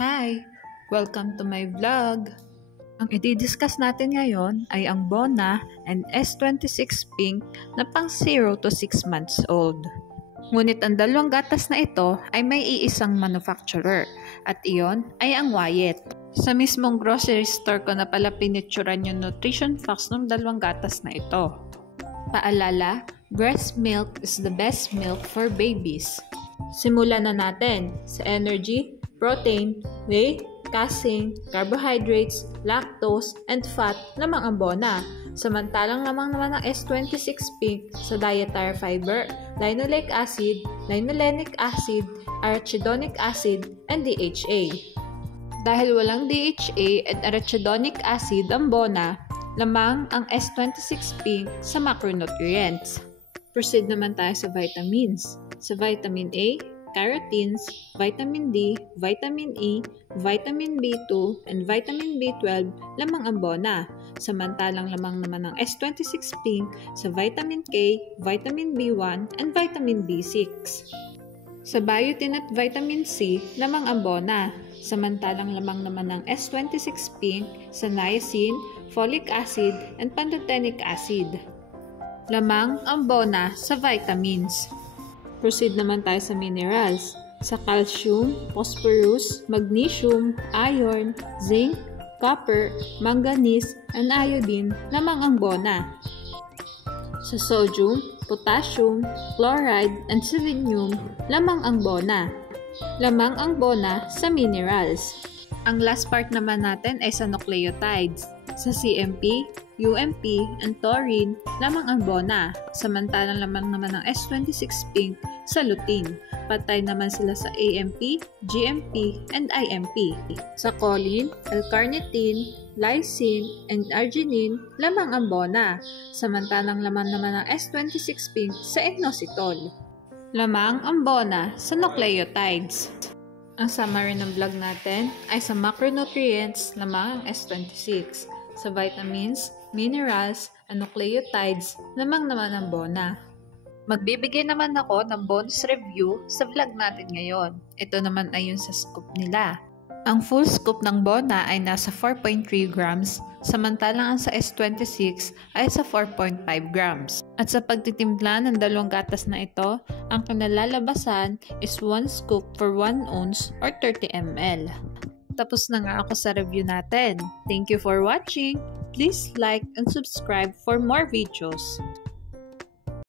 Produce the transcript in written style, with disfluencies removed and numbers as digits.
Hi! Welcome to my vlog! Ang i-discuss natin ngayon ay ang Bona and S26 Pink na pang 0 to 6 months old. Ngunit ang dalawang gatas na ito ay may iisang manufacturer at iyon ay ang Wyeth. Sa mismong grocery store ko na pala pinicturan yung nutrition facts ng dalawang gatas na ito. Paalala, breast milk is the best milk for babies. Simulan na natin sa energy, protein, whey, casein, carbohydrates, lactose, and fat lamang ang Bona. Samantalang lamang naman ang S26 Pink sa dietary fiber, linoleic acid, linolenic acid, arachidonic acid, and DHA. Dahil walang DHA at arachidonic acid ang Bona, lamang ang S26 Pink sa macronutrients. Proceed naman tayo sa vitamins. Sa vitamin A, carotenes, vitamin D, vitamin E, vitamin B2, and vitamin B12 lamang ang Bona. Samantalang lamang naman ang S26 Pink sa vitamin K, vitamin B1, and vitamin B6. Sa biotin at vitamin C lamang ang Bona. Samantalang lamang naman ang S26 Pink sa niacin, folic acid, and pantothenic acid. Lamang ang Bona sa vitamins. Proceed naman tayo sa minerals. Sa calcium, phosphorus, magnesium, iron, zinc, copper, manganese, and iodine lamang ang Bona. Sa sodium, potassium, chloride, and selenium lamang ang Bona. Lamang ang Bona sa minerals. Ang last part naman natin ay sa nucleotides. Sa CMP, UMP, and taurine lamang ang Bona. Samantalang lamang naman ang S26 Pink sa lutein. Patay naman sila sa AMP, GMP, and IMP. Sa choline, L-carnitine, lysine, and arginine lamang ang Bona. Samantalang lamang naman ang S26 Pink sa inositol. Lamang ang Bona sa nucleotides. Ang summary ng vlog natin ay sa macronutrients lamang ang S26. Sa vitamins, minerals, and nucleotides lamang naman ang Bona. Magbibigay naman ako ng bonus review sa vlog natin ngayon. Ito naman ay yung sa scoop nila. Ang full scoop ng Bona ay nasa 4.3 grams, samantalang ang sa S26 ay sa 4.5 grams. At sa pagtitimpla ng dalawang gatas na ito, ang kinalalabasan is 1 scoop for 1 ounce or 30 ml. Tapos na nga ako sa review natin. Thank you for watching. Please like and subscribe for more videos.